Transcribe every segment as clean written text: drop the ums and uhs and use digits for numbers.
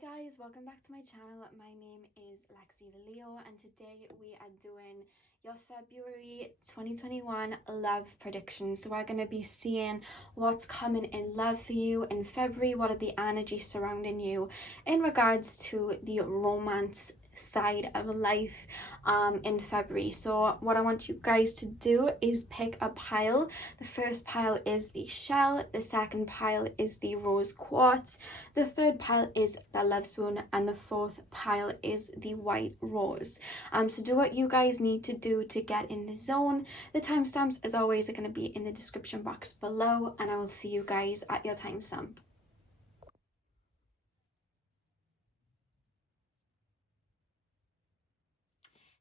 Guys, welcome back to my channel. My name is Lexi The Leo and today we are doing your February 2021 love predictions. So we're going to be seeing what's coming in love for you in February, what are the energies surrounding you in regards to the romance side of life in February. So what I want you guys to do is pick a pile. The first pile is the shell, the second pile is the rose quartz, the third pile is the love spoon, and the fourth pile is the white rose. So do what you guys need to do to get in the zone. The timestamps as always are going to be in the description box below, and I will see you guys at your timestamp.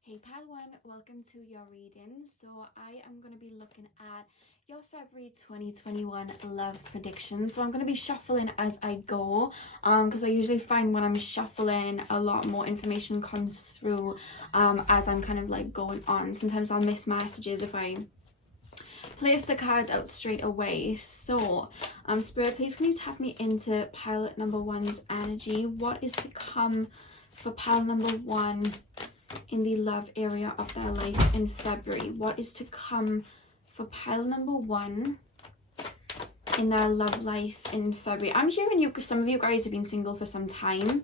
Hey pile one, welcome to your reading. So I am going to be looking at your February 2021 love predictions. So I'm going to be shuffling as I go because I usually find when I'm shuffling a lot more information comes through as I'm kind of like going on. Sometimes I'll miss messages if I place the cards out straight away. So Spirit, please can you tap me into pile number one's energy? What is to come for pile number one in the love area of their life in February? What is to come for pile number one in their love life in February? I'm hearing you, some of you guys have been single for some time.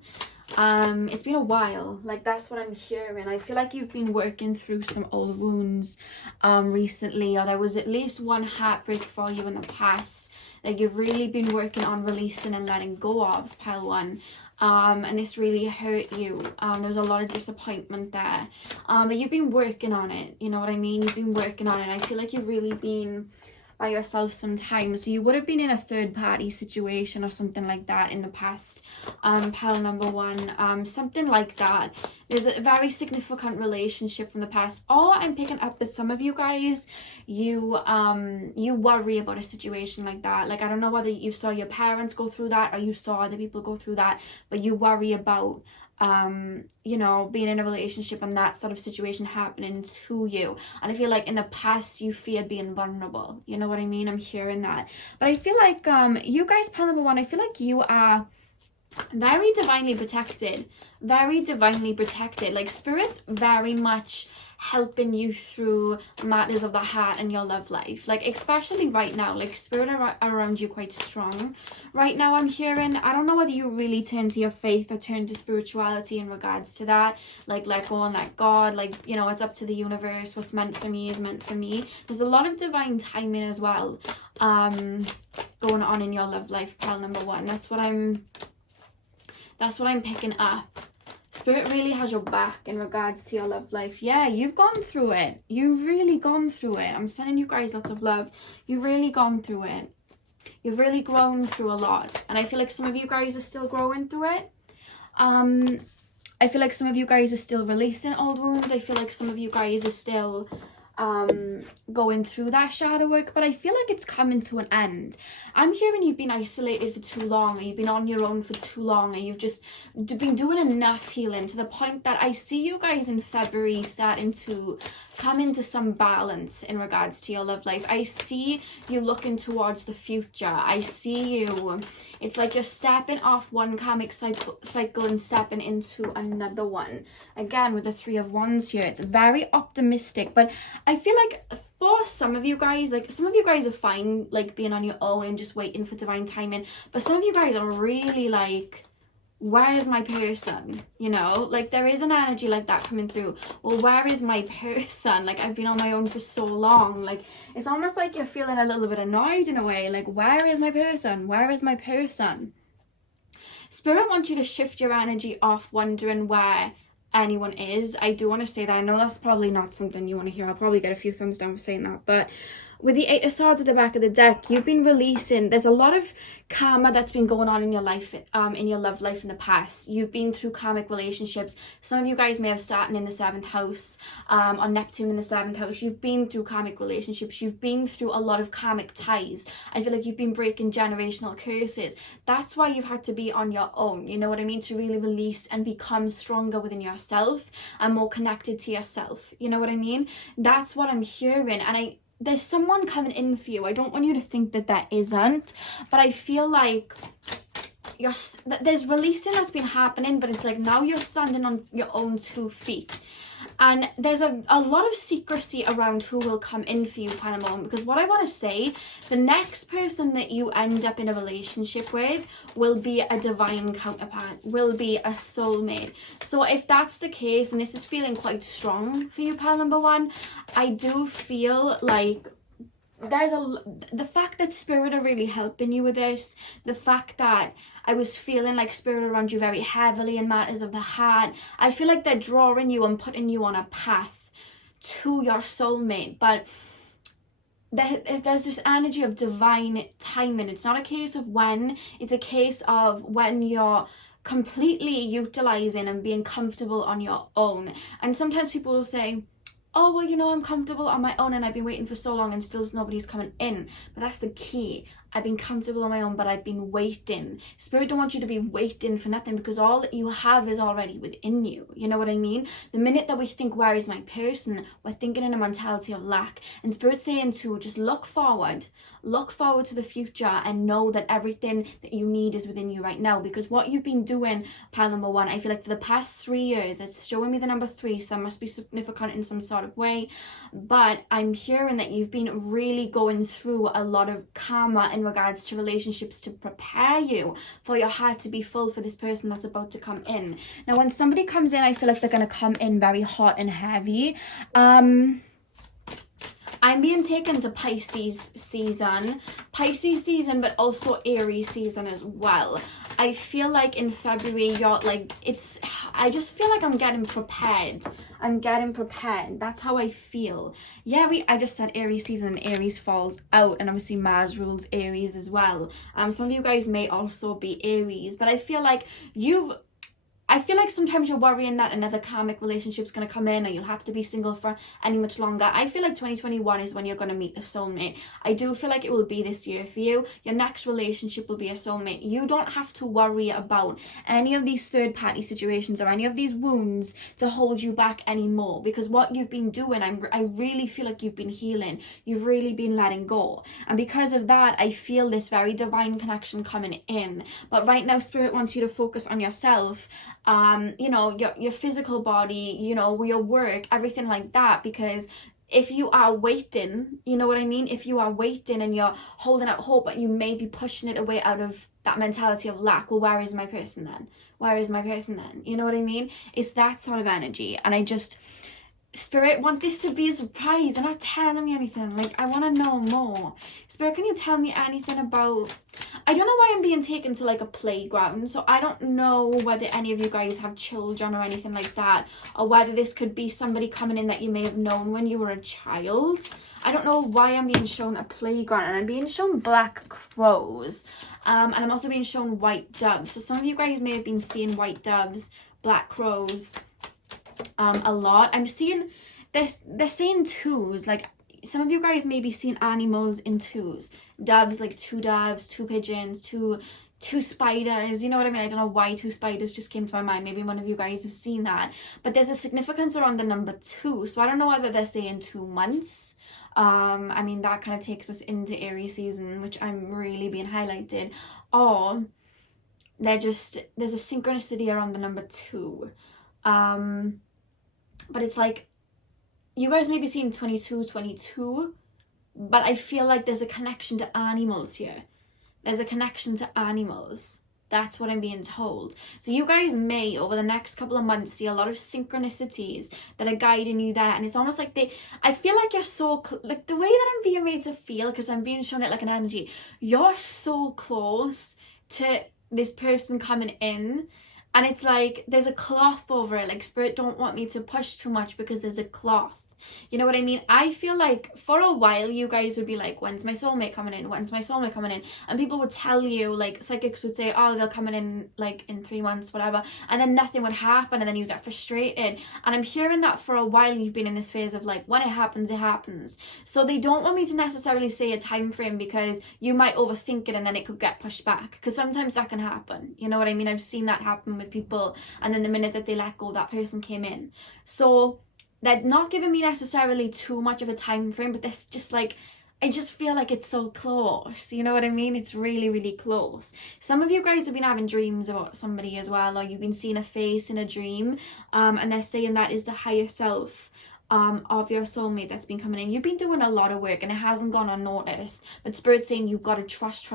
It's been a while, like that's what I'm hearing. I feel like you've been working through some old wounds recently, or there was at least one heartbreak for you in the past that you've really been working on releasing and letting go of, pile one. And this really hurt you. There was a lot of disappointment there, but you've been working on it, you know what I mean? You've been working on it. I feel like you've really been by yourself sometimes, so you would have been in a third party situation or something like that in the past, pile number one, something like that. There's a very significant relationship from the past. All I'm picking up is some of you guys, you worry about a situation like that. Like, I don't know whether you saw your parents go through that or you saw other people go through that, but you worry about you know, being in a relationship and that sort of situation happening to you. And I feel like in the past you feared being vulnerable, you know what I mean? I'm hearing that. But I feel like you guys, pile number one, I feel like you are very divinely protected, like Spirit's very much helping you through matters of the heart and your love life, like especially right now. Like Spirit around you quite strong right now, I'm hearing. I don't know whether you really turn to your faith or turn to spirituality in regards to that, like let go and let God, like, you know, it's up to the universe. What's meant for me is meant for me. There's a lot of divine timing as well going on in your love life, pile number one. That's what I'm picking up. Spirit really has your back in regards to your love life. Yeah, you've gone through it. You've really gone through it. I'm sending you guys lots of love. You've really gone through it. You've really grown through a lot. And I feel like some of you guys are still growing through it. I feel like some of you guys are still releasing old wounds. I feel like some of you guys are still going through that shadow work, but I feel like it's coming to an end. I'm hearing you've been isolated for too long, or you've been on your own for too long, or you've just been doing enough healing to the point that I see you guys in February starting to come into some balance in regards to your love life. I see you looking towards the future. I see you, it's like you're stepping off one karmic cycle and stepping into another one. Again, with the Three of Wands here, it's very optimistic, but I feel like for some of you guys, like some of you guys are fine like being on your own and just waiting for divine timing, but some of you guys are really like, where is my person? You know, like there is an energy like that coming through. Well, where is my person? Like, I've been on my own for so long. Like, it's almost like you're feeling a little bit annoyed in a way. Like, where is my person? Where is my person? Spirit wants you to shift your energy off wondering where anyone is. I do want to say that. I know that's probably not something you want to hear. I'll probably get a few thumbs down for saying that, but with the Eight of Swords at the back of the deck, you've been releasing, there's a lot of karma that's been going on in your life, in your love life in the past. You've been through karmic relationships. Some of you guys may have Saturn in the 7th house, or Neptune in the 7th house. You've been through karmic relationships. You've been through a lot of karmic ties. I feel like you've been breaking generational curses. That's why you've had to be on your own, you know what I mean? To really release and become stronger within yourself and more connected to yourself, you know what I mean? That's what I'm hearing. And there's someone coming in for you. I don't want you to think that there isn't, but I feel like there's releasing that's been happening, but it's like now you're standing on your own 2 feet. And there's a lot of secrecy around who will come in for you, pile number 1, because what I want to say, the next person that you end up in a relationship with will be a divine counterpart, will be a soulmate. So if that's the case, and this is feeling quite strong for you, pile number 1, I do feel like the fact that spirit are really helping you with this, the fact that I was feeling like spirit around you very heavily in matters of the heart, I feel like they're drawing you and putting you on a path to your soulmate. But there's this energy of divine timing. It's not a case of when, it's a case of when you're completely utilizing and being comfortable on your own. And sometimes people will say, oh, well, you know, I'm comfortable on my own and I've been waiting for so long and still nobody's coming in. But that's the key. I've been comfortable on my own, but I've been waiting. Spirit don't want you to be waiting for nothing, because all that you have is already within you. You know what I mean? The minute that we think, where is my person, we're thinking in a mentality of lack. And Spirit's saying to just look forward to the future and know that everything that you need is within you right now. Because what you've been doing, pile number 1, I feel like for the past 3 years, it's showing me the number 3, so that must be significant in some sort of way. But I'm hearing that you've been really going through a lot of karma in regards to relationships to prepare you for your heart to be full for this person that's about to come in. Now, when somebody comes in, I feel like they're going to come in very hot and heavy. I'm being taken to Pisces season, but also Aries season as well. I feel like in February, you're like, I just feel like I'm getting prepared. That's how I feel. Yeah, I just said Aries season and Aries falls out, and obviously Mars rules Aries as well. Some of you guys may also be Aries, but I feel like sometimes you're worrying that another karmic relationship's going to come in, or you'll have to be single for any much longer. I feel like 2021 is when you're going to meet a soulmate. I do feel like it will be this year for you. Your next relationship will be a soulmate. You don't have to worry about any of these third-party situations or any of these wounds to hold you back anymore, because what you've been doing, I really feel like you've been healing. You've really been letting go. And because of that, I feel this very divine connection coming in. But right now, Spirit wants you to focus on yourself, you know, your physical body, you know, your work, everything like that. Because if you are waiting, you know what I mean? If you are waiting and you're holding out hope, but you may be pushing it away out of that mentality of lack. Well, where is my person then? You know what I mean? It's that sort of energy. And Spirit want this to be a surprise. They're not telling me anything. Like, I want to know more. Spirit, can you tell me anything about... I don't know why I'm being taken to like a playground. So I don't know whether any of you guys have children or anything like that. Or whether this could be somebody coming in that you may have known when you were a child. I don't know why I'm being shown a playground. And I'm being shown black crows. And I'm also being shown white doves. So some of you guys may have been seeing white doves, black crows... a lot. I'm seeing this, they're saying twos. Like, some of you guys may be seeing animals in twos. Doves, like 2 doves, 2 pigeons, two spiders. You know what I mean? I don't know why 2 spiders just came to my mind. Maybe one of you guys have seen that. But there's a significance around the number 2. So I don't know whether they're saying 2 months. I mean, that kind of takes us into Aries season, which I'm really being highlighted. Or there's a synchronicity around the number 2. But it's like, you guys may be seeing 22, but I feel like there's a connection to animals here. There's a connection to animals. That's what I'm being told. So you guys may, over the next couple of months, see a lot of synchronicities that are guiding you there. And it's almost like I feel like you're so, like the way that I'm being made to feel, because I'm being shown it like an energy, you're so close to this person coming in. And it's like, there's a cloth over it. Like, Spirit don't want me to push too much because there's a cloth. You know what I mean? I feel like for a while you guys would be like, when's my soulmate coming in? When's my soulmate coming in? And people would tell you, like, psychics would say, oh, they'll come in like in 3 months, whatever. And then nothing would happen, and then you'd get frustrated. And I'm hearing that for a while you've been in this phase of like, when it happens, it happens. So they don't want me to necessarily say a time frame, because you might overthink it and then it could get pushed back. Because sometimes that can happen. You know what I mean? I've seen that happen with people, and then the minute that they let go, that person came in. So they're not giving me necessarily too much of a time frame, but there's just like I just feel like it's so close, you know what I mean? It's really, really close. Some of you guys have been having dreams about somebody as well, or you've been seeing a face in a dream, and they're saying that is the higher self of your soulmate that's been coming in. You've been doing a lot of work and it hasn't gone unnoticed, but Spirit's saying you've got to trust.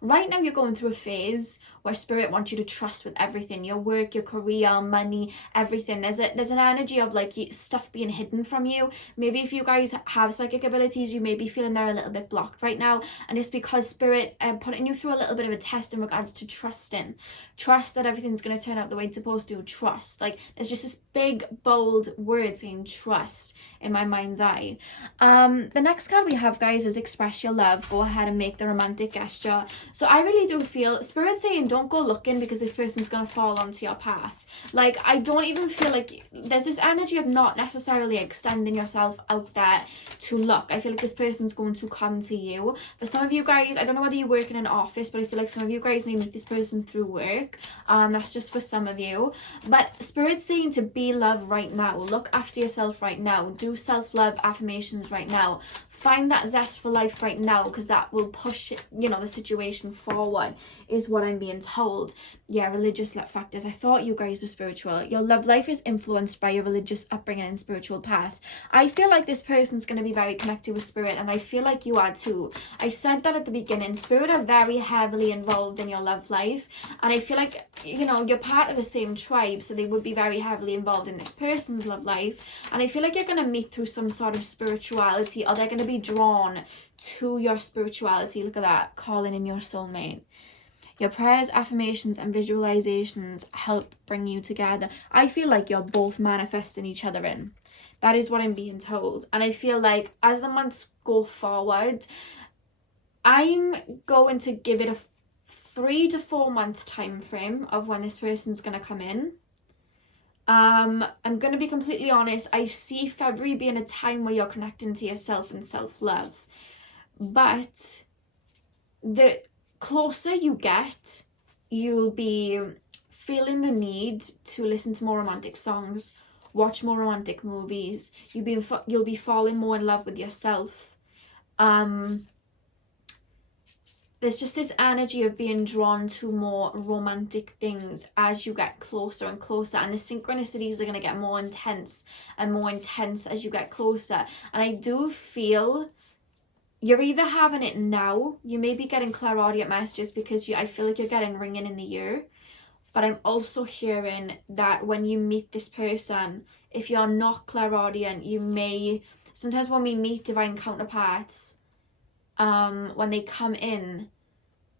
Right now you're going through a phase where Spirit wants you to trust with everything, your work, your career, money, everything. There's an energy of like stuff being hidden from you. Maybe if you guys have psychic abilities, you may be feeling they're a little bit blocked right now, and it's because Spirit putting you through a little bit of a test in regards to trusting. Trust that everything's going to turn out the way it's supposed to. Trust. Like, there's just this big bold word saying trust in my mind's eye. The next card we have, guys, is express your love. Go ahead and make the romantic gesture. So I really do feel Spirit saying don't go looking because this person's going to fall onto your path. Like, I don't even feel like there's this energy of not necessarily extending yourself out there to look. I feel like this person's going to come to you. For some of you guys, I don't know whether you work in an office, but I feel like some of you guys may meet this person through work. That's just for some of you. But Spirit's saying to be love right now. Look after yourself right now. Do self-love affirmations right now. Find that zest for life right now, because that will push, you know, the situation forward, is what I'm being told. Yeah, religious factors. I thought you guys were spiritual. Your love life is influenced by your religious upbringing and spiritual path. I feel like this person's going to be very connected with Spirit, and I feel like you are too. I said that at the beginning. Spirit are very heavily involved in your love life, and I feel like, you know, you're part of the same tribe, so they would be very heavily involved in this person's love life, and I feel like you're going to meet through some sort of spirituality, or they're going to be drawn to your spirituality. Look at that, calling in your soulmate. Your prayers, affirmations, and visualizations help bring you together. I feel like you're both manifesting each other in. That is what I'm being told. And I feel like as the months go forward, I'm going to give it a 3 to 4 month time frame of when this person's going to come in. I'm going to be completely honest. I see February being a time where you're connecting to yourself and self-love. But the closer you get, you'll be feeling the need to listen to more romantic songs, watch more romantic movies. You'll be falling more in love with yourself. There's just this energy of being drawn to more romantic things as you get closer and closer, and the synchronicities are going to get more intense and more intense as you get closer. And I do feel you're either having it now, you may be getting clairaudient messages because I feel like you're getting ringing in the ear, but I'm also hearing that when you meet this person, if you're not clairaudient, you may, sometimes when we meet divine counterparts, when they come in,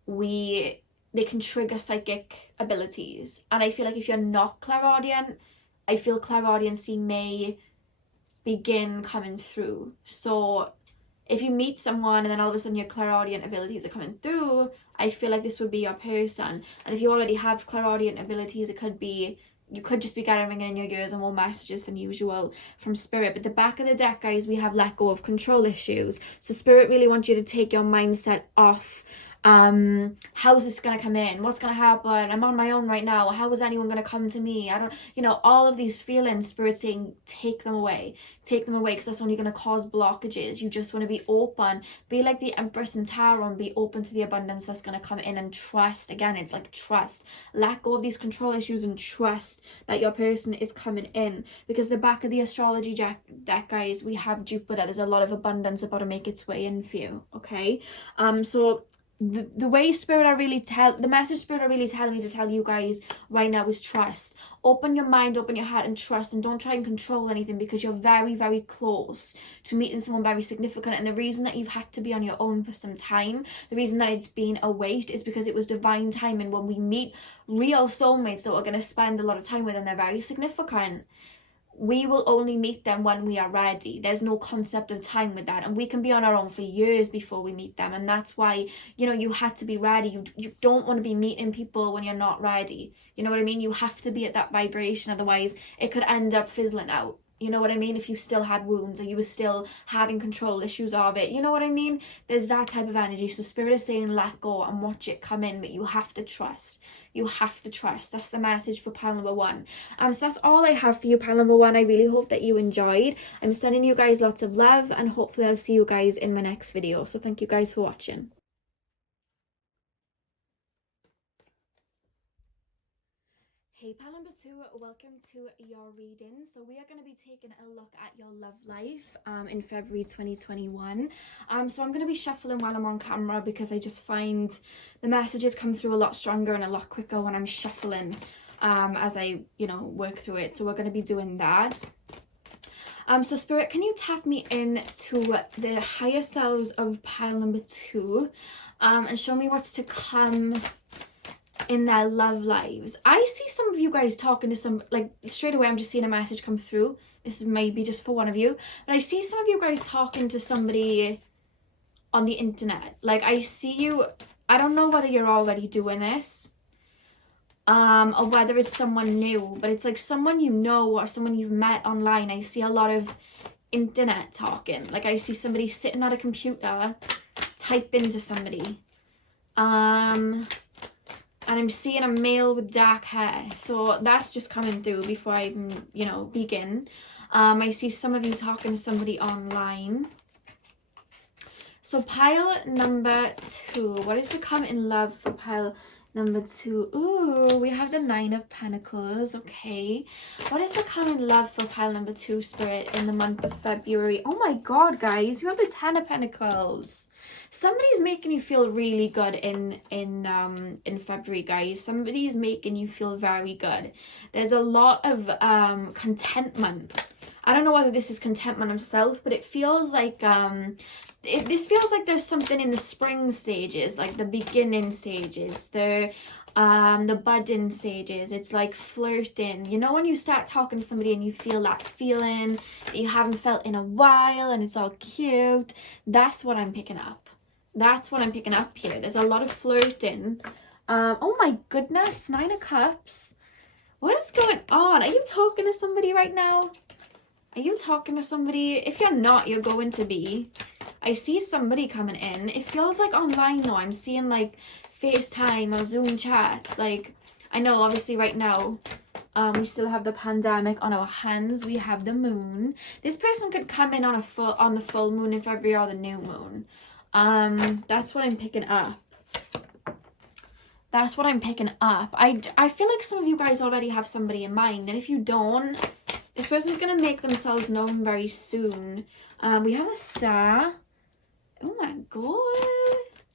they can trigger psychic abilities. And I feel like if you're not clairaudient, I feel clairaudiency may begin coming through. So if you meet someone and then all of a sudden your clairaudient abilities are coming through, I feel like this would be your person. And if you already have clairaudient abilities, it could be, you could just be getting ringing in your ears and more messages than usual from Spirit. But the back of the deck, guys, we have let go of control issues. So Spirit really wants you to take your mindset off. How's this gonna come in? What's gonna happen? I'm on my own right now. How is anyone gonna come to me? I don't, you know, all of these feelings, Spirit saying take them away, because that's only gonna cause blockages. You just want to be open, be like the Empress in Tarot, and be open to the abundance that's gonna come in, and trust. Again, it's like trust. Let go of these control issues and trust that your person is coming in, because the back of the astrology deck, guys, we have Jupiter. There's a lot of abundance about to make its way in for you. Okay, so the way Spirit are really the message Spirit are really telling me to tell you guys right now is trust. Open your mind, open your heart, and trust, and don't try and control anything, because you're very, very close to meeting someone very significant. And the reason that you've had to be on your own for some time, the reason that it's been a wait, is because it was divine timing. When we meet real soulmates that we're going to spend a lot of time with and they're very significant, we will only meet them when we are ready. There's no concept of time with that, and we can be on our own for years before we meet them. And that's why, you know, you had to be ready. You don't want to be meeting people when you're not ready. You know what I mean? You have to be at that vibration, otherwise it could end up fizzling out. You know what I mean? If you still had wounds or you were still having control issues of it, you know what I mean? There's that type of energy. So Spirit is saying let go and watch it come in, but you have to trust. You have to trust. That's the message for pile number 1. So that's all I have for you, pile number 1. I really hope that you enjoyed. I'm sending you guys lots of love, and hopefully I'll see you guys in my next video. So thank you guys for watching. Hey pile number 2, welcome to your reading. So we are going to be taking a look at your love life in February 2021. So I'm going to be shuffling while I'm on camera, because I just find the messages come through a lot stronger and a lot quicker when I'm shuffling as I, you know, work through it. So we're going to be doing that. So Spirit, can you tap me in to the higher selves of pile number 2 and show me what's to come in their love lives. I see some of you guys talking to some, like, straight away I'm just seeing a message come through. This is maybe just for one of you, but I see some of you guys talking to somebody on the internet. Like, I see you, I don't know whether you're already doing this or whether it's someone new, but it's like someone you know or someone you've met online. I see a lot of internet talking. Like, I see somebody sitting at a computer typing to somebody. And I'm seeing a male with dark hair. So that's just coming through before I even, you know, begin. I see some of you talking to somebody online. So pile number 2. What is to come in love for pile number 2? Ooh, we have the 9 of Pentacles. Okay. What is to come in love for pile number 2, Spirit, in the month of February? Oh my God, guys. You have the 10 of Pentacles. Somebody's making you feel really good in February, guys. Somebody's making you feel very good. There's a lot of contentment. I don't know whether this is contentment of self, but it feels like this feels like there's something in the spring stages, like the beginning stages, the budding stages. It's like flirting, you know, when you start talking to somebody and you feel that feeling that you haven't felt in a while and it's all cute. That's what I'm picking up. That's what I'm picking up here. There's a lot of flirting. Oh my goodness, 9 of Cups. What is going on? Are you talking to somebody right now? Are you talking to somebody? If you're not, you're going to be. I see somebody coming in. It feels like online though. I'm seeing like FaceTime or Zoom chats. Like, I know obviously right now we still have the pandemic on our hands. We have the moon. This person could come in on the full moon in February or the new moon. That's what I'm picking up. That's what I'm picking up. I feel like some of you guys already have somebody in mind, and if you don't, this person's gonna make themselves known very soon. We have a star. Oh my God.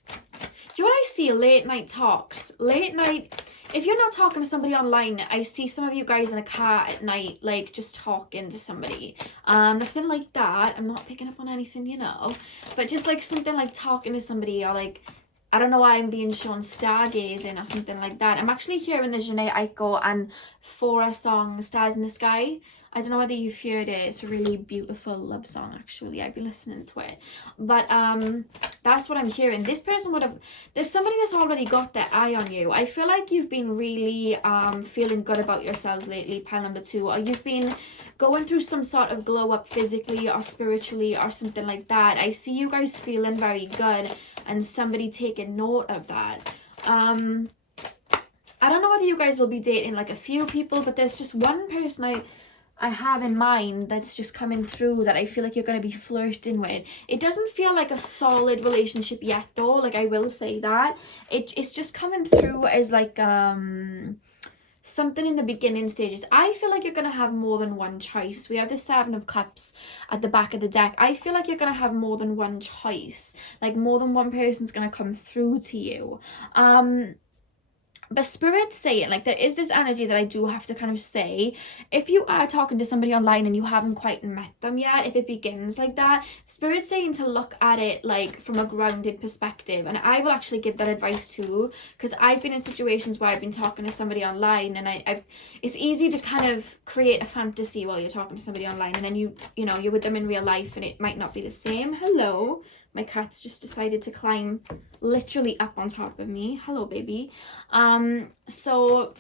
Do you know what I see? Late night talks. Late night. If you're not talking to somebody online, I see some of you guys in a car at night, like just talking to somebody. Nothing like that. I'm not picking up on anything, you know. But just like something like talking to somebody, or like, I don't know why I'm being shown stargazing or something like that. I'm actually hearing the Janae Aiko and Fora song, Stars in the Sky. I don't know whether you've heard it. It's a really beautiful love song, actually. I've been listening to it. But that's what I'm hearing. This person would have... There's somebody that's already got their eye on you. I feel like you've been really feeling good about yourselves lately, pile number 2. Or you've been going through some sort of glow up physically or spiritually or something like that. I see you guys feeling very good and somebody taking note of that. I don't know whether you guys will be dating like a few people, but there's just one person I have in mind that's just coming through that I feel like you're going to be flirting with. It doesn't feel like a solid relationship yet though, like I will say that. It's just coming through as like something in the beginning stages. I feel like you're going to have more than one choice. We have the 7 of Cups at the back of the deck. I feel like you're going to have more than one choice. Like more than one person's going to come through to you. But Spirit's saying, like, there is this energy that I do have to kind of say, if you are talking to somebody online and you haven't quite met them yet, if it begins like that, Spirit's saying to look at it, like, from a grounded perspective. And I will actually give that advice too, because I've been in situations where I've been talking to somebody online, and it's easy to kind of create a fantasy while you're talking to somebody online, and then you know, you're with them in real life, and it might not be the same. Hello. My cat's just decided to climb literally up on top of me. Hello, baby. So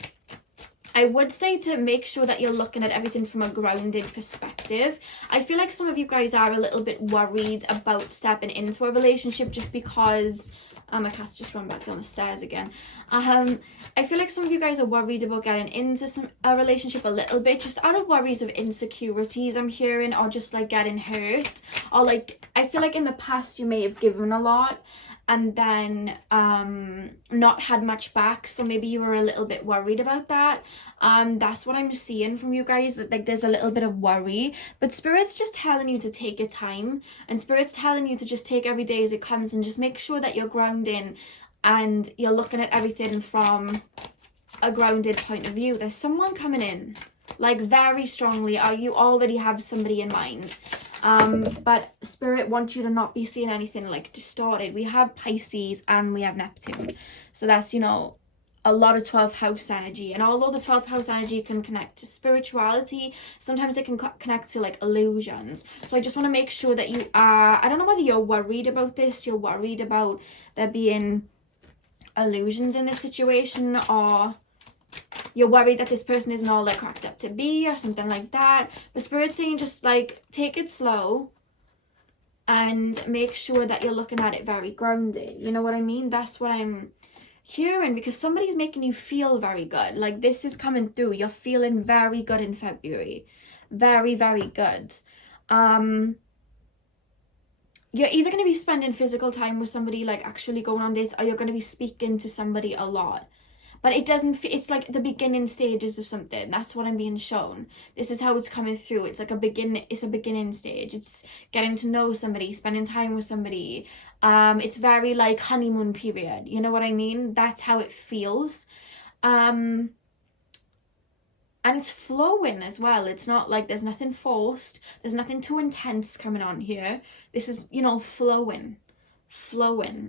I would say to make sure that you're looking at everything from a grounded perspective. I feel like some of you guys are a little bit worried about stepping into a relationship just because... my cat's just run back down the stairs again. I feel like some of you guys are worried about getting into a relationship a little bit, just out of worries of insecurities I'm hearing, or just like getting hurt, or like I feel like in the past you may have given a lot and then not had much back, so maybe you were a little bit worried about that. That's what I'm seeing from you guys, that like there's a little bit of worry, but Spirit's just telling you to take your time, and Spirit's telling you to just take every day as it comes and just make sure that you're grounding and you're looking at everything from a grounded point of view. There's someone coming in, like very strongly, or you already have somebody in mind. But Spirit wants you to not be seeing anything like distorted. We have Pisces and we have Neptune. So that's, you know, a lot of 12th house energy. And although the 12th house energy can connect to spirituality, sometimes it can connect to like illusions. So I just want to make sure that you are, I don't know whether you're worried about this, you're worried about there being illusions in this situation, or you're worried that this person isn't all they're cracked up to be, or something like that. But Spirit's saying just like take it slow and make sure that you're looking at it very grounded. You know what I mean? That's what I'm hearing, because somebody's making you feel very good. Like this is coming through. You're feeling very good in February. Very, very good. You're either going to be spending physical time with somebody, like actually going on dates, or you're going to be speaking to somebody a lot. But it doesn't, it's like the beginning stages of something. That's what I'm being shown. This is how it's coming through. It's like it's a beginning stage. It's getting to know somebody, spending time with somebody. It's very like honeymoon period. You know what I mean? That's how it feels. And it's flowing as well. It's not like there's nothing forced. There's nothing too intense coming on here. This is, you know, flowing.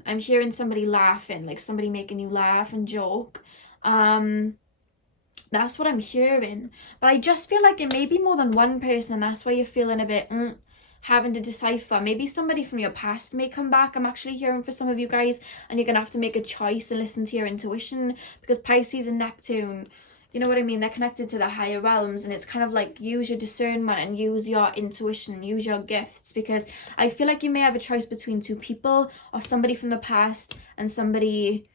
I'm hearing somebody laughing, like somebody making you laugh and joke. That's what I'm hearing. But I just feel like it may be more than one person, and that's why you're feeling a bit having to decipher. Maybe somebody from your past may come back. I'm actually hearing for some of you guys, and you're gonna have to make a choice and listen to your intuition, because Pisces and Neptune, you know what I mean, they're connected to the higher realms, and it's kind of like use your discernment and use your intuition, use your gifts, because I feel like you may have a choice between two people, or somebody from the past and somebody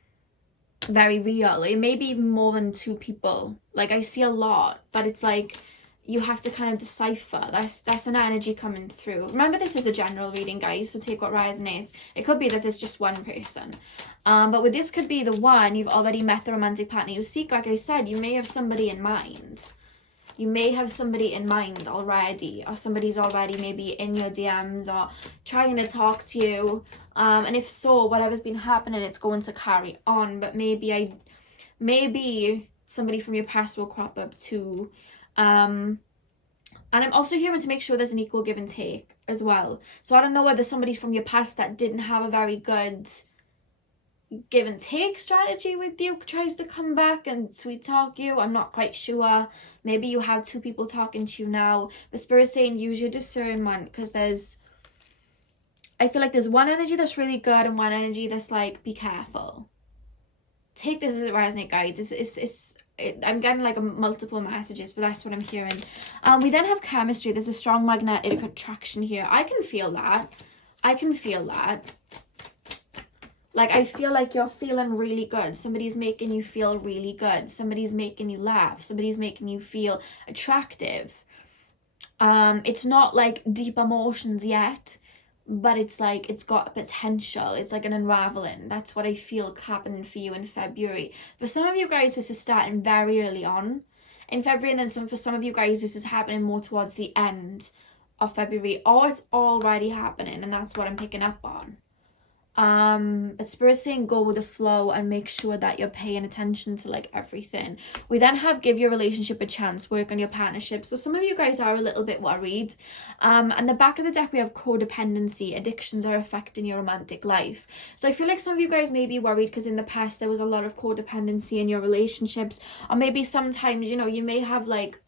very real. It may be even more than two people. Like I see a lot, but it's like you have to kind of decipher. That's an energy coming through. Remember, this is a general reading, guys, so take what resonates. It could be that there's just one person, but with this could be the one you've already met, the romantic partner you seek. Like I said, you may have somebody in mind. You may have somebody in mind already, or somebody's already maybe in your DMs or trying to talk to you. And if so, whatever's been happening, it's going to carry on. But maybe somebody from your past will crop up too. And I'm also hearing to make sure there's an equal give and take as well. So I don't know whether somebody from your past that didn't have a very good give and take strategy with you tries to come back and sweet talk you. I'm not quite sure. Maybe you have two people talking to you now. But Spirit's saying use your discernment, because I feel like there's one energy that's really good and one energy that's like, be careful. Take this as it resonates, guys. I'm getting like multiple messages, but that's what I'm hearing. We then have chemistry. There's a strong magnetic attraction here. I can feel that. Like, I feel like you're feeling really good. Somebody's making you feel really good. Somebody's making you laugh. Somebody's making you feel attractive. It's not like deep emotions yet, but it's like it's got potential. It's like an unraveling. That's what I feel happening for you in February. For some of you guys, this is starting very early on in February, and then for some of you guys, this is happening more towards the end of February, or it's already happening, and that's what I'm picking up on. But Spirit's saying go with the flow and make sure that you're paying attention to like everything. We then have give your relationship a chance, work on your partnership. So some of you guys are a little bit worried. And the back of the deck we have codependency. Addictions are affecting your romantic life. So I feel like some of you guys may be worried because in the past there was a lot of codependency in your relationships, or maybe sometimes, you know, you may have like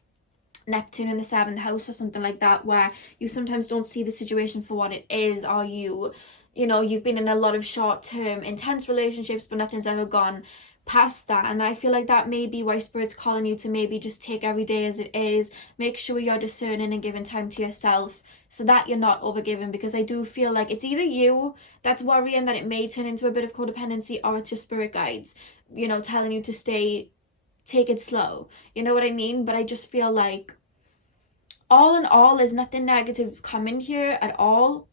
Neptune in the 7th house or something like that, where you sometimes don't see the situation for what it is, or you know, you've been in a lot of short-term intense relationships, but nothing's ever gone past that. And I feel like that may be why Spirit's calling you to maybe just take every day as it is. Make sure you're discerning and giving time to yourself so that you're not overgiving, because I do feel like it's either you that's worrying that it may turn into a bit of codependency, or it's your spirit guides, you know, telling you to take it slow. You know what I mean? But I just feel like all in all, there's nothing negative coming here at all.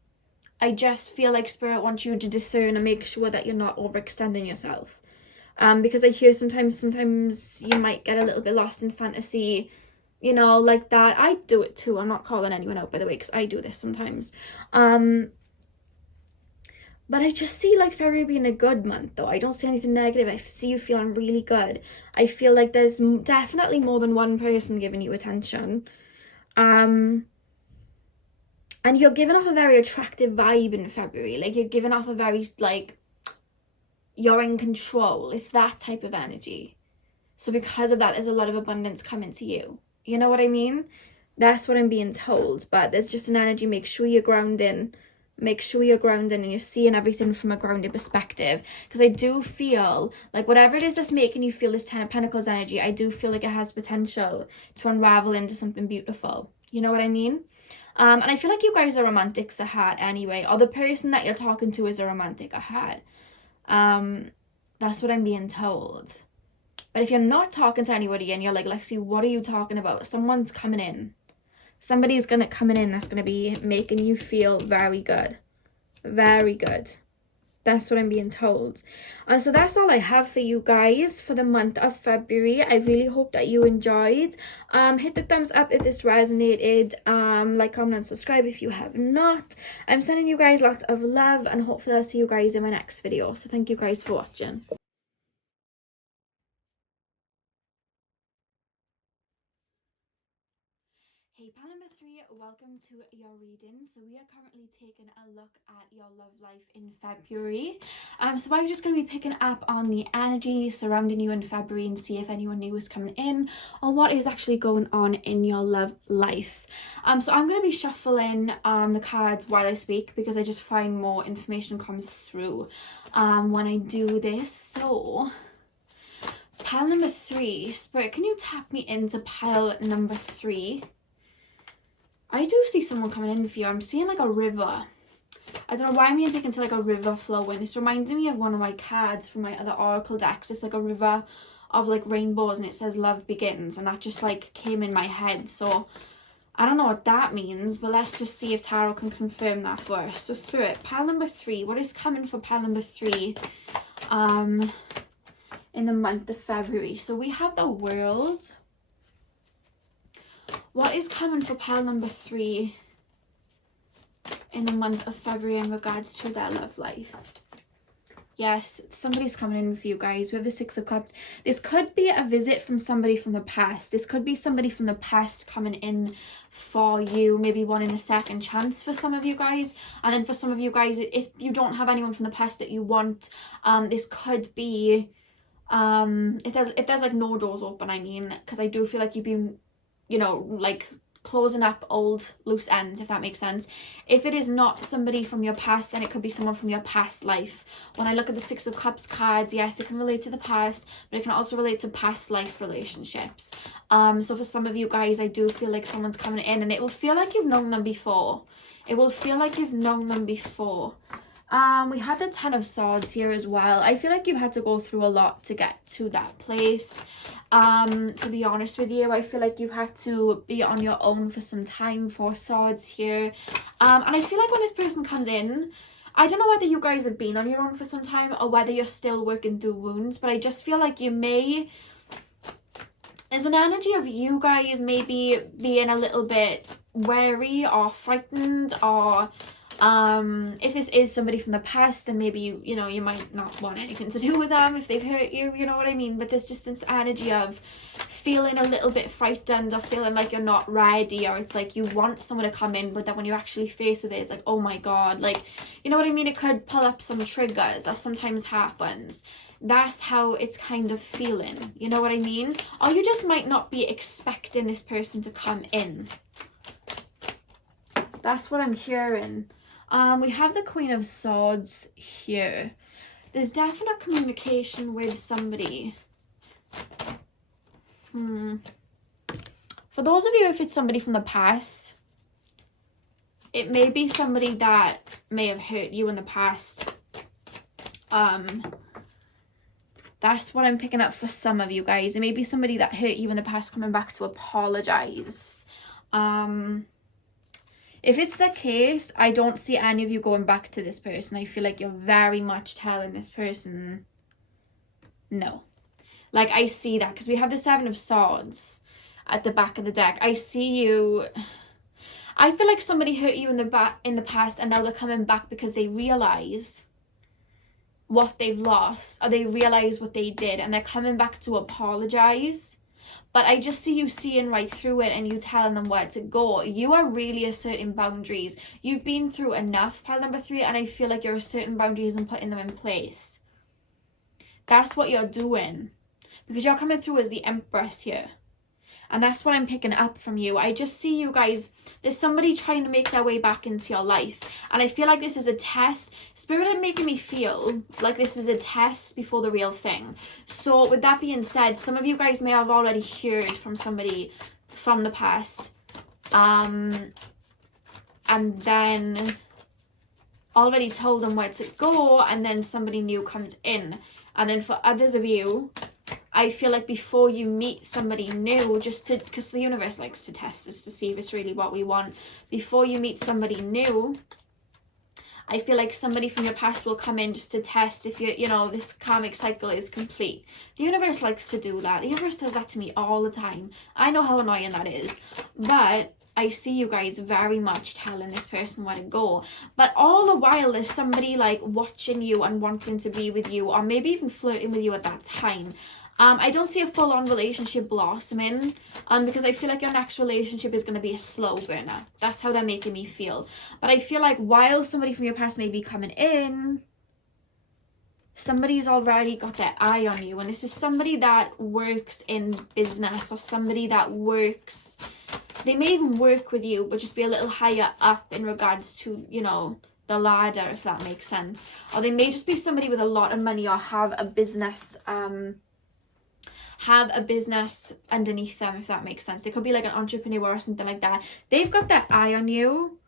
I just feel like Spirit wants you to discern and make sure that you're not overextending yourself. Because I hear sometimes you might get a little bit lost in fantasy, you know, like that. I do it too. I'm not calling anyone out, by the way, because I do this sometimes. But I just see like February being a good month, though. I don't see anything negative. I see you feeling really good. I feel like there's definitely more than one person giving you attention. And you're giving off a very attractive vibe in February. Like, you're giving off a very, like, you're in control. It's that type of energy. So because of that, there's a lot of abundance coming to you. You know what I mean? That's what I'm being told. But there's just an energy. Make sure you're grounding. Make sure you're grounding and you're seeing everything from a grounded perspective. Because I do feel like whatever it is that's making you feel this Ten of Pentacles energy, I do feel like it has potential to unravel into something beautiful. You know what I mean? And I feel like you guys are romantics at heart anyway. Or the person that you're talking to is a romantic at heart. That's what I'm being told. But if you're not talking to anybody and you're like, Lexi, what are you talking about? Someone's coming in. Somebody's coming in that's going to be making you feel very good. Very good. That's what I'm being told. So that's all I have for you guys for the month of February. I really hope that you enjoyed. Hit the thumbs up if this resonated. Like, comment, and subscribe if you have not. I'm sending you guys lots of love, and hopefully I'll see you guys in my next video. So thank you guys for watching. Hey, pal number 3, welcome to your reading. So we are currently taking a look at your love life in February. So I'm just going to be picking up on the energy surrounding you in February and see if anyone new is coming in or what is actually going on in your love life. So I'm going to be shuffling the cards while I speak, because I just find more information comes through when I do this. So pile number 3, Spirit, can you tap me into pile number 3? I do see someone coming in for you. I'm seeing like a river. I don't know why I'm being taken to like a river flowing. It's reminding me of one of my cards from my other oracle decks. It's like a river of like rainbows and it says love begins, and that just like came in my head. So I don't know what that means, but let's just see if Tarot can confirm that for us. So Spirit, pile number 3, what is coming for pile number 3 in the month of February? So we have the World. What is coming for pile number 3 in the month of February in regards to their love life? Yes, somebody's coming in for you guys. We have the 6 of Cups. This could be a visit from somebody from the past. This could be somebody from the past coming in for you, maybe wanting a second chance for some of you guys. And then for some of you guys, if you don't have anyone from the past that you want, this could be if there's like no doors open, I mean, because I do feel like you've been, you know, like closing up old loose ends, if that makes sense. If it is not somebody from your past, then it could be someone from your past life. When I look at the 6 of Cups cards, yes, it can relate to the past, but it can also relate to past life relationships. So for some of you guys, I do feel like someone's coming in and it will feel like you've known them before. It will feel like you've known them before. We had the 10 of Swords here as well. I feel like you've had to go through a lot to get to that place. To be honest with you, I feel like you've had to be on your own for some time for Swords here. And I feel like when this person comes in, I don't know whether you guys have been on your own for some time or whether you're still working through wounds, but I just feel like you may... There's an energy of you guys maybe being a little bit wary or frightened, or... if this is somebody from the past, then maybe you know, you might not want anything to do with them if they've hurt you, you know what I mean? But there's just this energy of feeling a little bit frightened or feeling like you're not ready, or it's like you want someone to come in, but then when you're actually faced with it, it's like, oh my god, like, you know what I mean? It could pull up some triggers. That sometimes happens. That's how it's kind of feeling, you know what I mean? Or you just might not be expecting this person to come in. That's what I'm hearing. We have the Queen of Swords here. There's definite communication with somebody. For those of you, if it's somebody from the past, it may be somebody that may have hurt you in the past. That's what I'm picking up for some of you guys. It may be somebody that hurt you in the past coming back to apologize. If it's the case, I don't see any of you going back to this person. I feel like you're very much telling this person no. Like, I see that because we have the Seven of Swords at the back of the deck. I see you. I feel like somebody hurt you in the past, and now they're coming back because they realize what they've lost, or they realize what they did, and they're coming back to apologize. But I just see you seeing right through it and you telling them where to go. You are really asserting boundaries. You've been through enough, pile number 3, and I feel like you're asserting boundaries and putting them in place. That's what you're doing. Because you're coming through as the Empress here. And that's what I'm picking up from you. I just see you guys, there's somebody trying to make their way back into your life. And I feel like this is a test. Spirit is making me feel like this is a test before the real thing. So with that being said, some of you guys may have already heard from somebody from the past. And then already told them where to go, and then somebody new comes in. And then for others of you, I feel like before you meet somebody new, just to, because the universe likes to test us to see if it's really what we want. Before you meet somebody new, I feel like somebody from your past will come in just to test if you know, this karmic cycle is complete. The universe likes to do that. The universe does that to me all the time. I know how annoying that is. But I see you guys very much telling this person where to go. But all the while, there's somebody like watching you and wanting to be with you, or maybe even flirting with you at that time. I don't see a full-on relationship blossoming, because I feel like your next relationship is going to be a slow burner. That's how they're making me feel. But I feel like while somebody from your past may be coming in, somebody's already got their eye on you. And this is somebody that works in business, or somebody that works, they may even work with you, but just be a little higher up in regards to, you know, the ladder, if that makes sense. Or they may just be somebody with a lot of money, or have a business underneath them, if that makes sense. They could be like an entrepreneur or something like that. They've got their eye on you,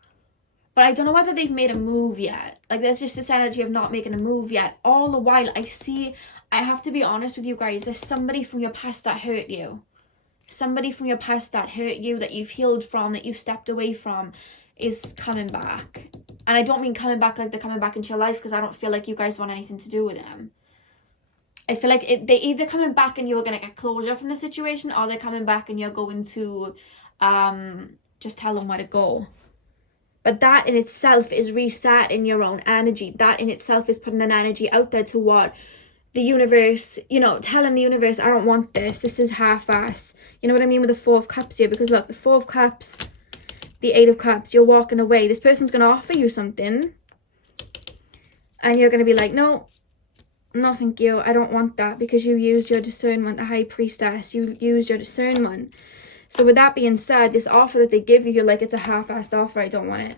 but I don't know whether they've made a move yet. Like, there's just this energy of not making a move yet. All the while, I have to be honest with you guys, there's somebody from your past that hurt you. Somebody from your past that hurt you, that you've healed from, that you've stepped away from, is coming back. And I don't mean coming back like they're coming back into your life, because I don't feel like you guys want anything to do with them. I feel like they either coming back and you're going to get closure from the situation, or they're coming back and you're going to just tell them where to go. But that in itself is reset in your own energy. That in itself is putting an energy out there to what the universe, you know, telling the universe, I don't want this. This is half-ass. You know what I mean with the Four of Cups here? Because look, the Four of Cups, the Eight of Cups, you're walking away. This person's going to offer you something. And you're going to be like, no, thank you. I don't want that, because you used your discernment, the High Priestess. You used your discernment. So with that being said, this offer that they give you, you're like, it's a half-assed offer. I don't want it.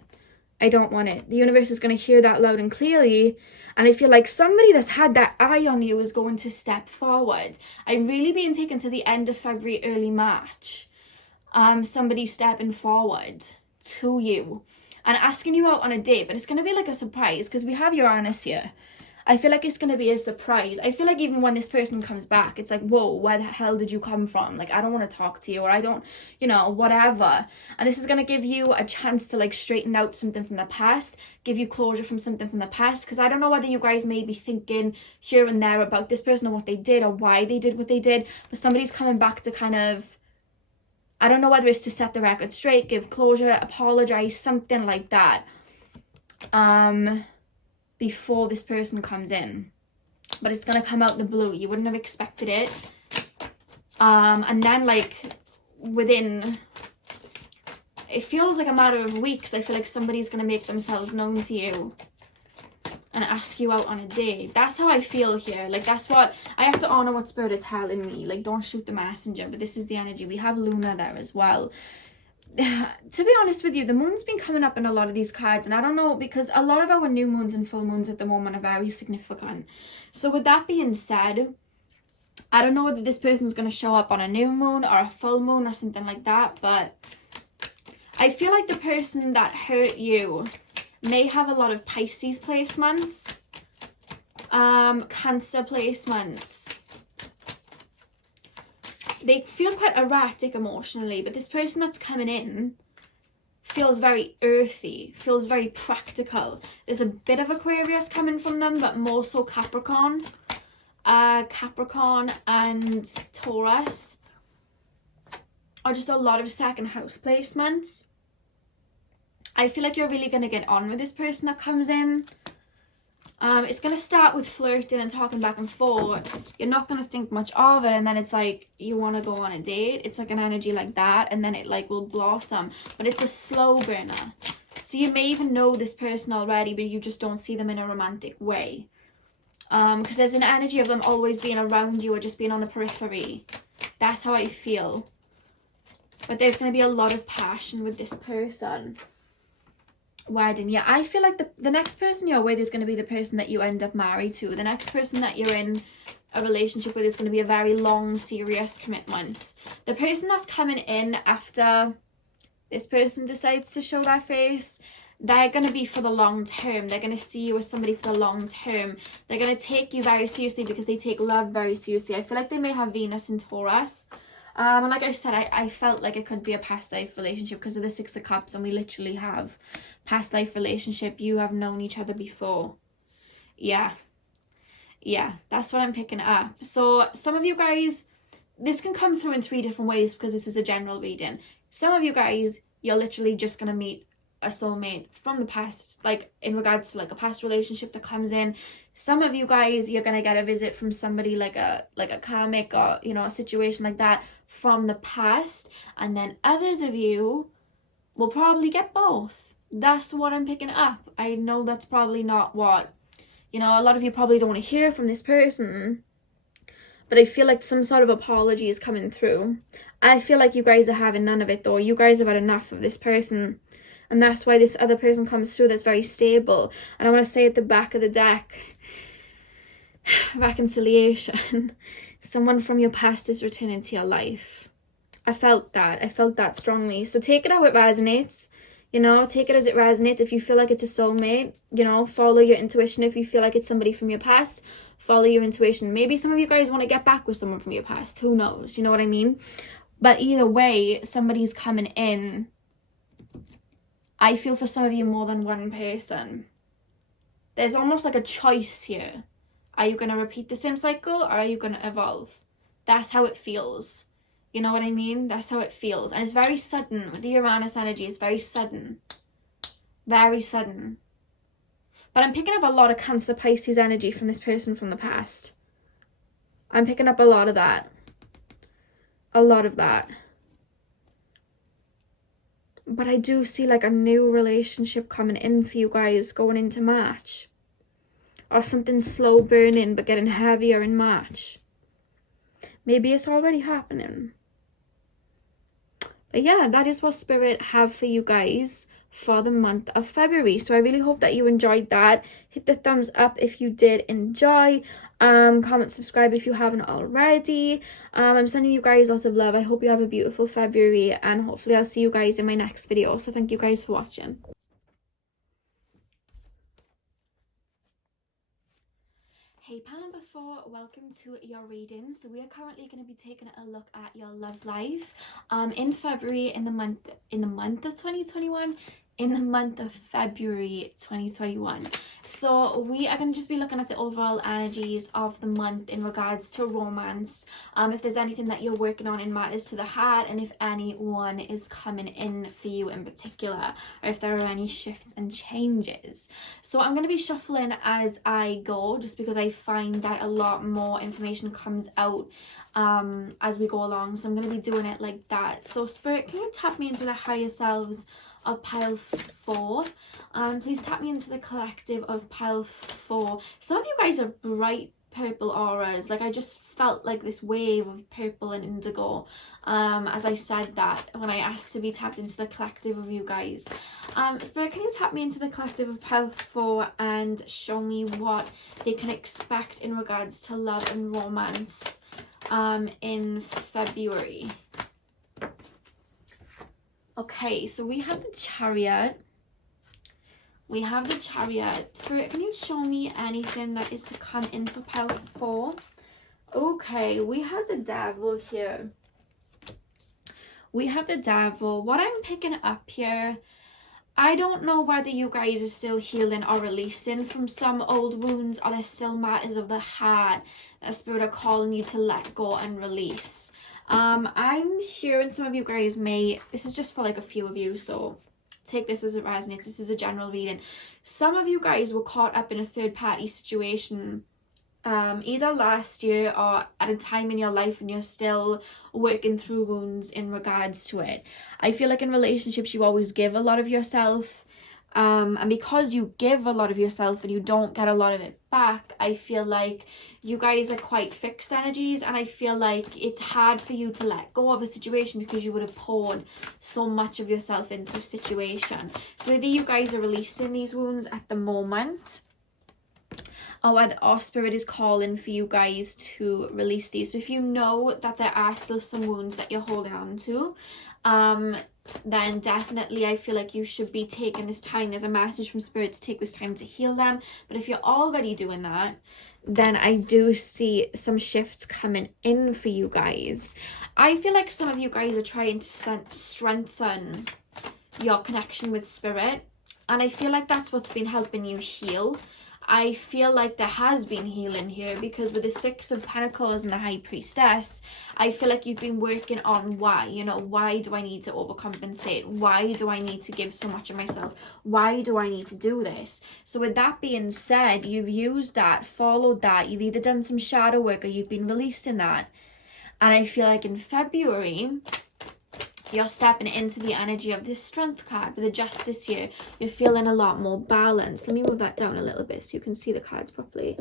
I don't want it. The universe is going to hear that loud and clearly. And I feel like somebody that's had that eye on you is going to step forward. I'm really being taken to the end of February, early March. Somebody stepping forward to you and asking you out on a date. But it's going to be like a surprise, because we have Uranus here. I feel like it's going to be a surprise. I feel like even when this person comes back, it's like, whoa, where the hell did you come from? Like, I don't want to talk to you, or I don't, you know, whatever. And this is going to give you a chance to, like, straighten out something from the past, give you closure from something from the past. Because I don't know whether you guys may be thinking here and there about this person, or what they did, or why they did what they did. But somebody's coming back to kind of, I don't know whether it's to set the record straight, give closure, apologize, something like that. Before this person comes in, but it's gonna come out in the blue. You wouldn't have expected it. And then, like, within, it feels like a matter of weeks, I feel like somebody's gonna make themselves known to you and ask you out on a date. That's how I feel here. Like, that's what I have to honor, what Spirit is telling me. Like, don't shoot the messenger. But this is the energy. We have Luna there as well. to be honest with you, the moon's been coming up in a lot of these cards, and I don't know, because a lot of our new moons and full moons at the moment are very significant. So with that being said, I don't know whether this person's going to show up on a new moon or a full moon or something like that, but I feel like the person that hurt you may have a lot of Pisces placements, Cancer placements. They feel quite erratic emotionally, but this person that's coming in feels very earthy, feels very practical. There's a bit of Aquarius coming from them, but more so Capricorn. Capricorn and Taurus, or just a lot of second house placements. I feel like you're really going to get on with this person that comes in. It's going to start with flirting and talking back and forth. You're not going to think much of it, and then it's like you want to go on a date. It's like an energy like that, and then it like will blossom, but it's a slow burner. So you may even know this person already, but you just don't see them in a romantic way, because there's an energy of them always being around you or just being on the periphery. That's how I feel. But there's going to be a lot of passion with this person. Wedding, yeah, I feel like the next person you're with is going to be the person that you end up married to. The next person that you're in a relationship with is going to be a very long, serious commitment. The person that's coming in after this person decides to show their face, they're going to be for the long term. They're going to see you as somebody for the long term. They're going to take you very seriously because they take love very seriously. I feel like they may have Venus in Taurus. And like I said, I felt like it could be a past life relationship because of the Six of Cups, and we literally have past life relationship. You have known each other before. Yeah, that's what I'm picking up. So some of you guys, this can come through in 3 different ways because this is a general reading. Some of you guys, you're literally just going to meet a soulmate from the past, like in regards to like a past relationship that comes in. Some of you guys, you're going to get a visit from somebody like a karmic or, you know, a situation like that from the past. And then others of you will probably get both. That's what I'm picking up. I know that's probably not what, you know, a lot of you probably don't want to hear from this person, but I feel like some sort of apology is coming through. I feel like you guys are having none of it though. You guys have had enough of this person, and that's why this other person comes through that's very stable. And I want to say at the back of the deck, reconciliation. Someone from your past is returning to your life. I felt that strongly. So take it how it resonates. You know, take it as it resonates. If you feel like it's a soulmate, you know, follow your intuition. If you feel like it's somebody from your past, follow your intuition. Maybe some of you guys want to get back with someone from your past. Who knows? You know what I mean? But either way, somebody's coming in. I feel for some of you more than one person. There's almost like a choice here. Are you going to repeat the same cycle or are you going to evolve? That's how it feels. You know what I mean? That's how it feels. And it's very sudden. The Uranus energy is very sudden. Very sudden. But I'm picking up a lot of Cancer Pisces energy from this person from the past. I'm picking up a lot of that. A lot of that. But I do see like a new relationship coming in for you guys going into March. Or something slow burning but getting heavier in March. Maybe it's already happening. But yeah, that is what Spirit have for you guys for the month of February. So I really hope that you enjoyed that. Hit the thumbs up if you did enjoy. Comment, subscribe if you haven't already. I'm sending you guys lots of love. I hope you have a beautiful February, and hopefully I'll see you guys in my next video. So thank you guys for watching. Hey pal number 4, welcome to your reading. So we are currently going to be taking a look at your love life in February, in the month of 2021, in the month of February 2021. So we are going to just be looking at the overall energies of the month in regards to romance, if there's anything that you're working on in matters to the heart, and if anyone is coming in for you in particular, or if there are any shifts and changes. So I'm going to be shuffling as I go, just because I find that a lot more information comes out as we go along. So I'm going to be doing it like that. So Spirit, can you tap me into the higher selves of pile 4? Please tap me into the collective of pile 4. Some of you guys are bright purple auras. Like I just felt like this wave of purple and indigo as I said that when I asked to be tapped into the collective of you guys. Spirit, can you tap me into the collective of Pile 4 and show me what they can expect in regards to love and romance in February? Okay, so we have the Chariot. We have the Chariot. Spirit, can you show me anything that is to come in for Pile 4? Okay, we have the Devil here. We have the Devil. What I'm picking up here, I don't know whether you guys are still healing or releasing from some old wounds, or there's still matters of the heart that Spirit are calling you to let go and release. I'm sure, and some of you guys may, this is just for like a few of you, so take this as it resonates. This is a general reading. Some of you guys were caught up in a third party situation either last year or at a time in your life, and you're still working through wounds in regards to it. I feel like in relationships you always give a lot of yourself, and because you give a lot of yourself and you don't get a lot of it back, I feel like you guys are quite fixed energies, and I feel like it's hard for you to let go of a situation because you would have poured so much of yourself into a situation. So either you guys are releasing these wounds at the moment, or whether our Spirit is calling for you guys to release these. So if you know that there are still some wounds that you're holding on to, then definitely I feel like you should be taking this time. There's a message from Spirit to take this time to heal them. But if you're already doing that, then I do see some shifts coming in for you guys. I feel like some of you guys are trying to strengthen your connection with Spirit, and I feel like that's what's been helping you heal. I feel like there has been healing here, because with the Six of Pentacles and the High Priestess, I feel like you've been working on why. You know, why do I need to overcompensate? Why do I need to give so much of myself? Why do I need to do this? So with that being said, you've used that, followed that. You've either done some shadow work or you've been releasing that. And I feel like in February, you're stepping into the energy of this Strength card with the Justice here. You're feeling a lot more balanced. Let me move that down a little bit so you can see the cards properly.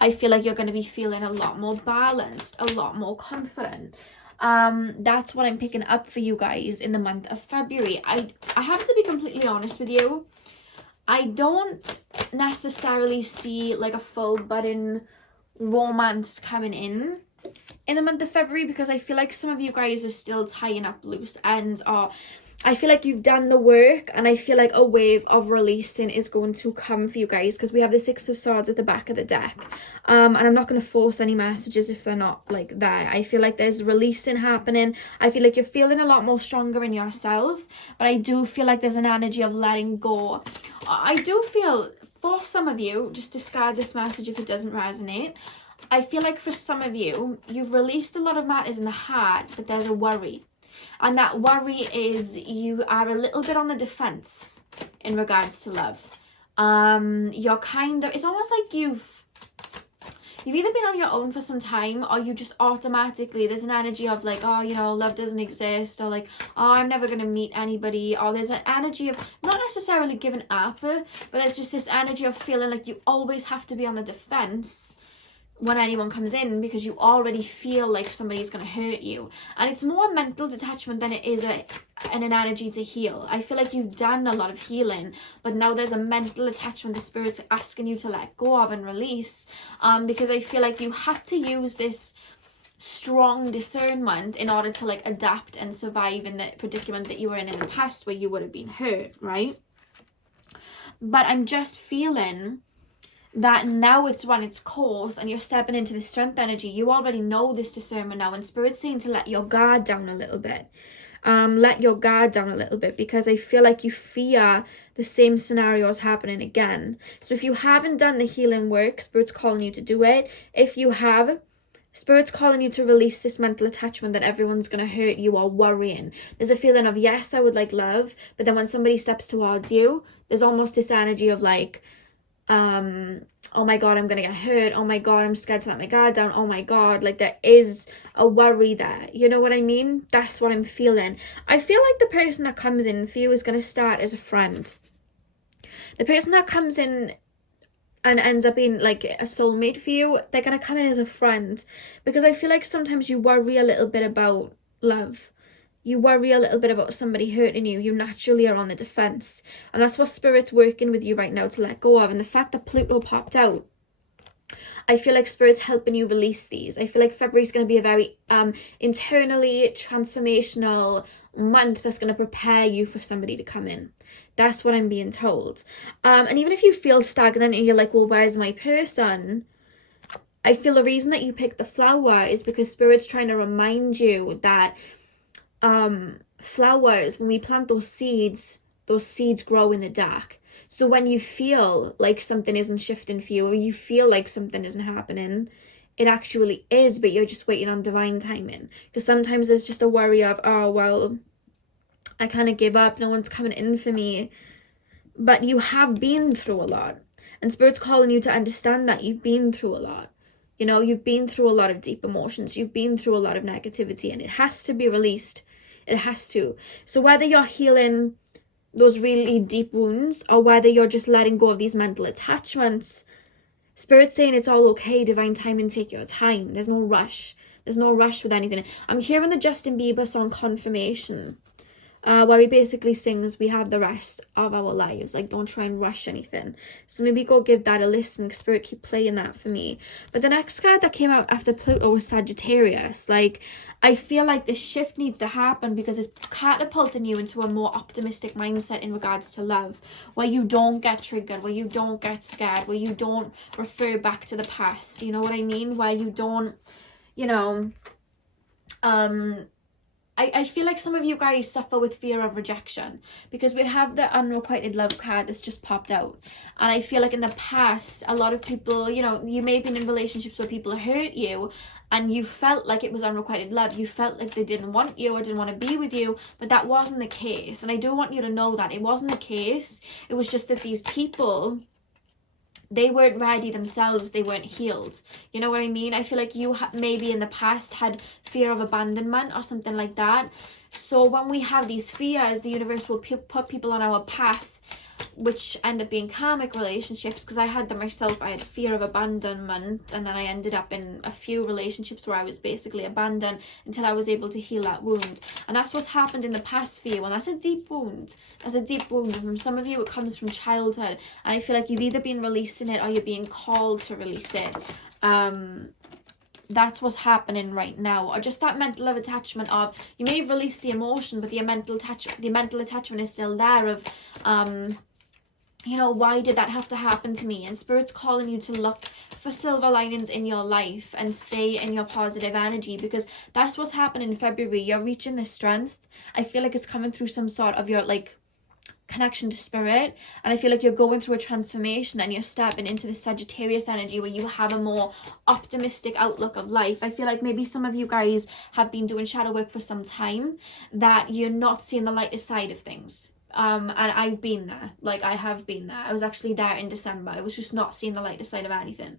I feel like you're going to be feeling a lot more balanced, a lot more confident. That's what I'm picking up for you guys in the month of February. I have to be completely honest with you. I don't necessarily see like a full budding romance coming in the month of February, because I feel like some of you guys are still tying up loose ends, or I feel like you've done the work, and I feel like a wave of releasing is going to come for you guys, because we have the Six of Swords at the back of the deck. And I'm not going to force any messages if they're not like there. I feel like there's releasing happening. I feel like you're feeling a lot more stronger in yourself, but I do feel like there's an energy of letting go. I do feel, for some of you, just discard this message if it doesn't resonate, I feel like for some of you, you've released a lot of matters in the heart, but there's a worry. And that worry is you are a little bit on the defense in regards to love. You're kind of, it's almost like you've either been on your own for some time, or you just automatically, there's an energy of like, oh, you know, love doesn't exist, or like, oh, I'm never going to meet anybody, or there's an energy of not necessarily giving up, but there's just this energy of feeling like you always have to be on the defense when anyone comes in, because you already feel like somebody's going to hurt you. And it's more mental detachment than it is an energy to heal. I feel like you've done a lot of healing, but now there's a mental attachment the Spirit's asking you to let go of and release, because I feel like you had to use this strong discernment in order to like adapt and survive in the predicament that you were in the past where you would have been hurt, right? But I'm just feeling that now it's run its course and you're stepping into the Strength energy. You already know this discernment now, and Spirit's saying to let your guard down a little bit. Let your guard down a little bit, because I feel like you fear the same scenarios happening again. So if you haven't done the healing work, Spirit's calling you to do it. If you have, Spirit's calling you to release this mental attachment that everyone's going to hurt you or worrying. There's a feeling of, yes, I would like love, but then when somebody steps towards you, there's almost this energy of like, oh my god, I'm gonna get hurt, oh my god, I'm scared to let my guard down, oh my god, like there is a worry there, you know what I mean? That's what I'm feeling. I feel like the person that comes in for you is going to start as a friend. The person that comes in and ends up being like a soulmate for you, they're going to come in as a friend. Because I feel like sometimes you worry a little bit about love. You worry a little bit about somebody hurting you. You naturally are on the defense. And that's what Spirit's working with you right now to let go of. And the fact that Pluto popped out, I feel like Spirit's helping you release these. I feel like February is going to be a very internally transformational month that's going to prepare you for somebody to come in. That's what I'm being told. And even if you feel stagnant and you're like, well, where's my person? I feel the reason that you picked the flower is because Spirit's trying to remind you that flowers, when we plant those seeds grow in the dark. So when you feel like something isn't shifting for you, or you feel like something isn't happening, it actually is, but you're just waiting on divine timing. Because sometimes there's just a worry of, oh, well, I kind of give up, no one's coming in for me. But you have been through a lot. And Spirit's calling you to understand that you've been through a lot. You know, you've been through a lot of deep emotions. You've been through a lot of negativity, and it has to be released. It has to. So whether you're healing those really deep wounds, or whether you're just letting go of these mental attachments, Spirit's saying it's all okay, divine timing, take your time. There's no rush. There's no rush with anything. I'm hearing the Justin Bieber song Confirmation, where he basically sings, we have the rest of our lives, like don't try and rush anything. So maybe go give that a listen, because Spirit keep playing that for me. But the next card that came out after Pluto was Sagittarius. Like, I feel like this shift needs to happen because it's catapulting you into a more optimistic mindset in regards to love, where you don't get triggered, where you don't get scared, where you don't refer back to the past, you know what I mean? Where you don't, you know, I feel like some of you guys suffer with fear of rejection, because we have the unrequited love card that's just popped out. And I feel like in the past, a lot of people, you know, you may have been in relationships where people hurt you and you felt like it was unrequited love. You felt like they didn't want you or didn't want to be with you, but that wasn't the case. And I do want you to know that it wasn't the case. It was just that these people, they weren't ready themselves. They weren't healed. You know what I mean? I feel like you maybe in the past had fear of abandonment or something like that. So when we have these fears, the universe will put people on our path, which end up being karmic relationships, because I had them myself. I had fear of abandonment, and then I ended up in a few relationships where I was basically abandoned until I was able to heal that wound. And that's what's happened in the past for you, and that's a deep wound. That's a deep wound, and from some of you it comes from childhood, and I feel like you've either been releasing it or you're being called to release it. That's what's happening right now. Or just that mental of attachment of, you may have released the emotion, but the mental attachment is still there of, you know, why did that have to happen to me? And Spirit's calling you to look for silver linings in your life and stay in your positive energy, because that's what's happening in February. You're reaching this strength. I feel like it's coming through some sort of your, like, connection to Spirit, and I feel like you're going through a transformation and you're stepping into the Sagittarius energy where you have a more optimistic outlook of life. I feel like maybe some of you guys have been doing shadow work for some time, that you're not seeing the lighter side of things. And I've been there. Like, I have been there. I was actually there in December. I was just not seeing the lighter side of anything.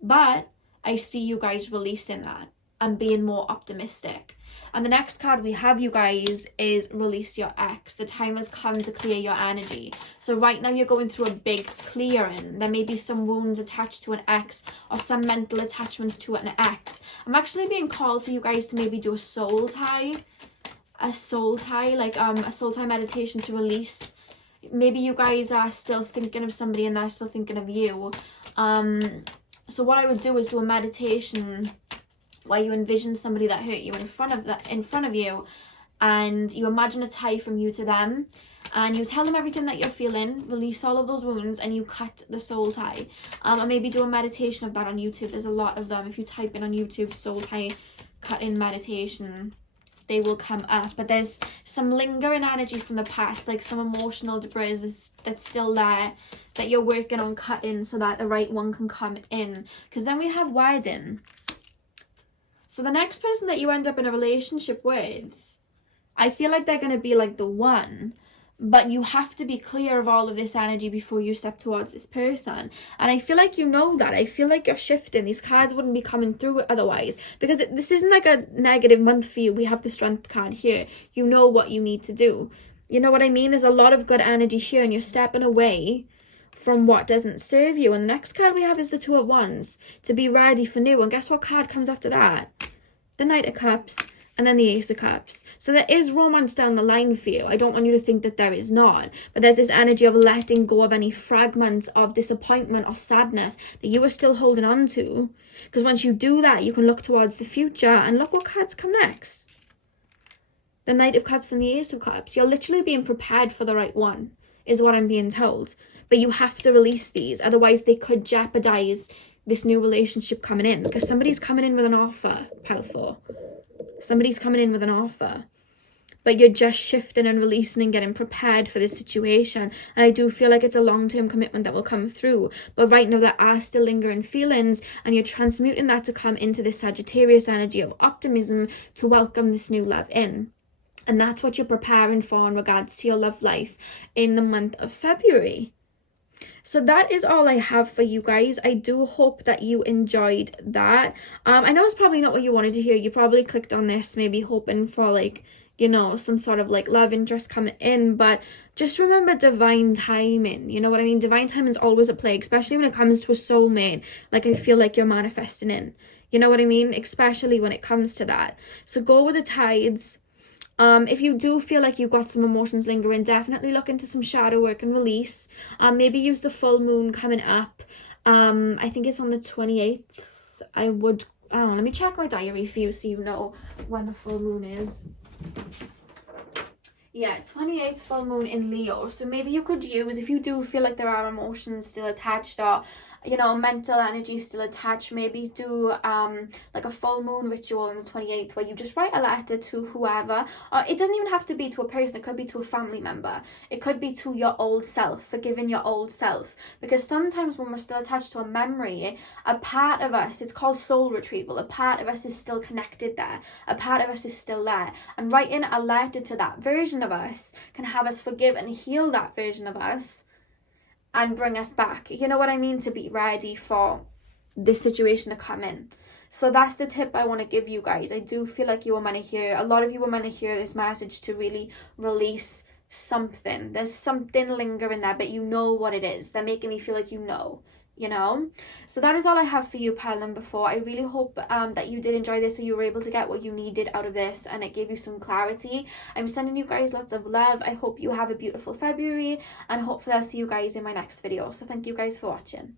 But I see you guys releasing that and being more optimistic. And the next card we have, you guys, is release your ex. The time has come to clear your energy. So right now you're going through a big clearing. There may be some wounds attached to an ex or some mental attachments to an ex. I'm actually being called for you guys to maybe do a soul tie. A soul tie, like a soul tie meditation to release. Maybe you guys are still thinking of somebody and they're still thinking of you. So what I would do is do a meditation where you envision somebody that hurt you in front of you, and you imagine a tie from you to them, and you tell them everything that you're feeling, release all of those wounds, and you cut the soul tie. Or maybe do a meditation of that on YouTube. There's a lot of them. If you type in on YouTube soul tie cut-in meditation, they will come up. But there's some lingering energy from the past, like some emotional debris that's still there, that you're working on cutting so that the right one can come in. Because then we have wedding. So the next person that you end up in a relationship with, I feel like they're going to be like the one, but you have to be clear of all of this energy before you step towards this person. And I feel like you know that. I feel like you're shifting. These cards wouldn't be coming through otherwise, because this isn't like a negative month for you. We have the strength card here. You know what you need to do. You know what I mean? There's a lot of good energy here, and you're stepping away from what doesn't serve you. And the next card we have is the Two of Wands, to be ready for new. And guess what card comes after that? The Knight of Cups, and then the Ace of Cups. So there is romance down the line for you. I don't want you to think that there is not. But there's this energy of letting go of any fragments of disappointment or sadness that you are still holding on to. Because once you do that, you can look towards the future, and look what cards come next. The Knight of Cups and the Ace of Cups. You're literally being prepared for the right one, is what I'm being told. But you have to release these, otherwise they could jeopardize this new relationship coming in. Because somebody's coming in with an offer, Pile 4. Somebody's coming in with an offer. But you're just shifting and releasing and getting prepared for this situation. And I do feel like it's a long-term commitment that will come through. But right now there are still lingering feelings, and you're transmuting that to come into this Sagittarius energy of optimism to welcome this new love in. And that's what you're preparing for in regards to your love life in the month of February. So that is all I have for you guys. I do hope that you enjoyed that. I know it's probably not what you wanted to hear. You probably clicked on this maybe hoping for, like, you know, some sort of like love interest coming in. But just remember divine timing. You know what I mean? Divine timing is always at play, especially when it comes to a soulmate. Like, I feel like you're manifesting in. You know what I mean? Especially when it comes to that. So go with the tides. If you do feel like you've got some emotions lingering, definitely look into some shadow work and release. Maybe use the full moon coming up. I think it's on the 28th. I don't know, let me check my diary for you so you know when the full moon is. Yeah, 28th full moon in Leo. So maybe you could use, if you do feel like there are emotions still attached, or you know, mental energy still attached, maybe do like a full moon ritual on the 28th where you just write a letter to whoever. Or it doesn't even have to be to a person, it could be to a family member, it could be to your old self, forgiving your old self. Because sometimes when we're still attached to a memory, a part of us, it's called soul retrieval, a part of us is still connected there, a part of us is still there, and writing a letter to that version of us can have us forgive and heal that version of us and bring us back, you know what I mean, to be ready for this situation to come in. So that's the tip I want to give you guys. I do feel like you were meant to hear, a lot of you were meant to hear this message to really release something. There's something lingering there, but you know what it is. They're making me feel like you know. So that is all I have for you, pile number 4. I really hope that you did enjoy this, so you were able to get what you needed out of this, and it gave you some clarity. I'm sending you guys lots of love. I hope you have a beautiful February, and hopefully I'll see you guys in my next video. So thank you guys for watching.